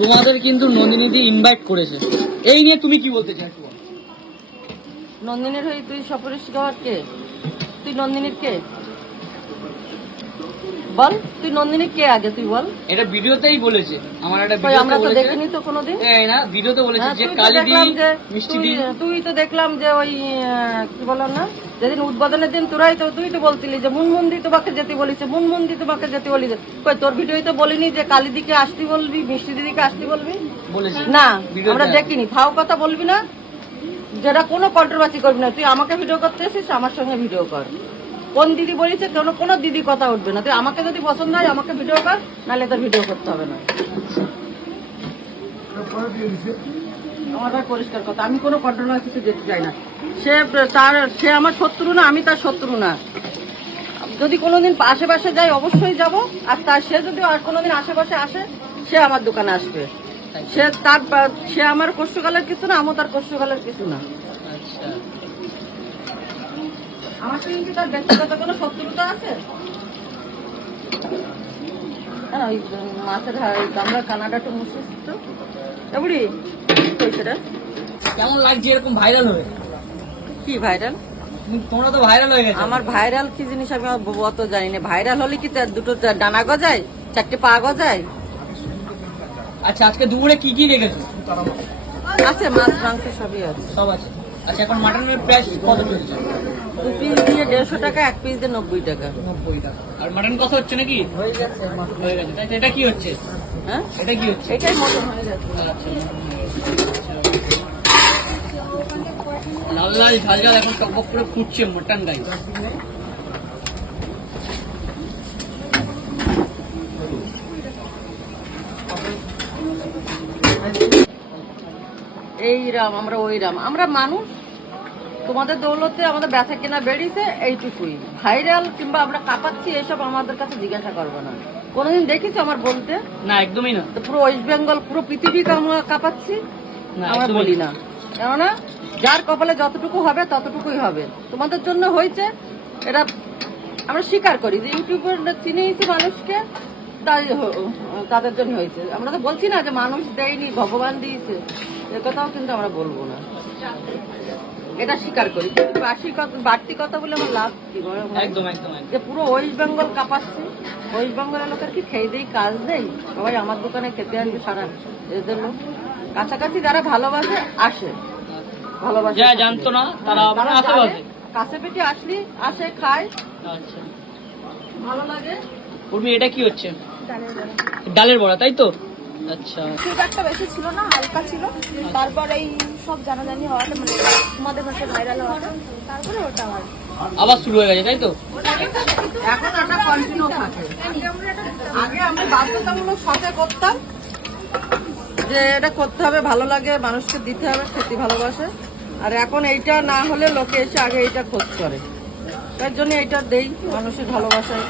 তোমাদের কিন্তু নন্দিনীদি ইনভাইট করেছে, এই নিয়ে তুমি কি বলতে চাও? নন্দিনীর হয়ে তুই সপরিশ গাওয়ার কে? তুই নন্দিনীর কে বল? তুই নন্দিনীর কে আগে তুই বল। এটা ভিডিওতেই বলেছে, আমার একটা কই আমরা ভিডিওতে তো বলেছে। দেখিনি তো কোনোদিন। এই না ভিডিওতে বলেছে যে তুই তো কালিদি দেখলাম যে মিষ্টিদি। তুই তো দেখলাম যে ওই কি বলো না, যেদিন উদ্বোধনের দিন তুই তো বলতিলি যে মুনমুন্দি তোমাকে যেতে বলিছে, মুনমুন্দি তোমাকে যেতে বলিছে। কই তোর ভিডিওতে তো বলিনি যে কালিদিকে আসতে বলবি, মিষ্টি দিদিকে আসতে বলবি? বলেছে না, ভিডিওতে আমরা দেখিনি। ফাও কথা বলবি না, যেটা কোনো কন্ট্রোভার্সি করবি না। তুই আমাকে ভিডিও করতে এসিস, আমার সঙ্গে ভিডিও কর। কোন দিদি বলেছে কোনো দিদি কথা উঠবে না। তুই আমাকে যদি পছন্দ হয় আমাকে ভিডিও কর, নাহলে তোর ভিডিও করতে হবে না। আমার ভাই পরিষ্কার কথা, আমি কোনো কন্ট্রোভার্সি কিছু যেতে চাই না। সে আমার শত্রু না, আমি তার শত্রু না। যদি কোনোদিন আশেপাশে যাই অবশ্যই যাব, আর সে যদি আর কোনোদিন আশেপাশে আসে সে আমার দোকানে আসবে। সে আমার কষ্টকালের কিছু না, আমার তার কষ্টকালের কিছু না। আমার সঙ্গে কি তার ব্যক্তিগত কোনো শত্রুতা আছে? ওই মাছের গামলার কানাডাটা মুছিস তো বুড়ি। সেটা কেমন লাগছে এরকম ভাইরাল হয়ে? কি ভাইরাল? তোমরা তো ভাইরাল হয়ে গেছে। আমার ভাইরাল কি জিনিস আমি অত জানি না। ভাইরাল হলে কি দুটো ডানা গজায়, চারটে পা গজায়? আচ্ছা আজকে দুপুরে কি কি রেখেছো? আছে মাছ মাংস সবই আছে। সব আছে। আচ্ছা এখন মাটনের প্রাইস কত চলছে? 2 পিস দিয়ে 150 টাকা, 1 পিস দিয়ে 90 টাকা। 90 টাকা। আর মাটন কত হচ্ছে নাকি? হয়ে গেছে। হয়ে গেছে। তাই এটা কি হচ্ছে? হ্যাঁ এটা কি হচ্ছে? এটাই মটন হয়ে গেছে। আচ্ছা লাল লাল ঝাল ঝাল এখন টকবক করে ফুটছে মটন গাই। এই রাম আমরা ওই রাম, আমরা মানুষ। তোমাদের দৌলতে আমাদের ব্যথা কেনা বেরিয়েছে, এইটুকুই। ভাইরাল কিংবা আমরা কাঁপাচ্ছি এসব আমাদের কাছে জিজ্ঞাসা করবো না। কোনোদিন দেখিছো আমার বলতে? না একদমই না। তো পুরো ওয়েস্ট বেঙ্গল, পুরো পৃথিবী আমরা কাঁপাচ্ছি? আমরা বলি না, কেননা যার কপালে যতটুকু হবে ততটুকুই হবে। তোমাদের জন্য হয়েছে, এটা আমরা স্বীকার করি যে ইউটিউবে চিনিয়েছি মানুষকে, তাদের জন্য হয়েছে। আমরা তো বলছি না যে মানুষ দেয়নি, ভগবান দিয়েছে, এ কথাও কিন্তু আমরা বলবো না। এটা স্বীকার করি। বাড়তি কথা বলে আমার লাভ কি? একদম একদম যে পুরো ওয়েস্ট বেঙ্গল কাঁপাচ্ছে। ওয়েস্ট বেঙ্গলের লোকের কি খেয়ে দেই কাজ নেই? সবাই আমার দোকানে খেতে আসবে, সারা এদের লোক কাছাকাছি যারা ভালোবাসে আসে, ভালোবাসে। যা জানতো না তারা আশেপাশে কাছে পেটে আসলি আসে, খায়। আচ্ছা ভালো লাগে। উর্মি এটা কি হচ্ছে? ডালের বড়া, তাই তো? আচ্ছা খুব একটা বেশি ছিল না, হালকা ছিল। তারপর এই সব জানাজানি হওয়াটা, মানে তোমাদের কাছে ভাইরাল হওয়াটা, তারপরে ওটা আবার শুরু হয়ে গেছে, তাই তো? এখন ওটা কন্টিনিউ থাকে। আগে আমরা বাধ্যতামূলক সাথে করতাম যে এটা করতে হবে, ভালো লাগে, মানুষকে দিতে হবে, খেতে ভালোবাসে। আর এখন এইটা না হলে লোকে এসে আগে এইটা খোঁজ করে, তার জন্য এইটা দেই মানুষের ভালোবাসায়।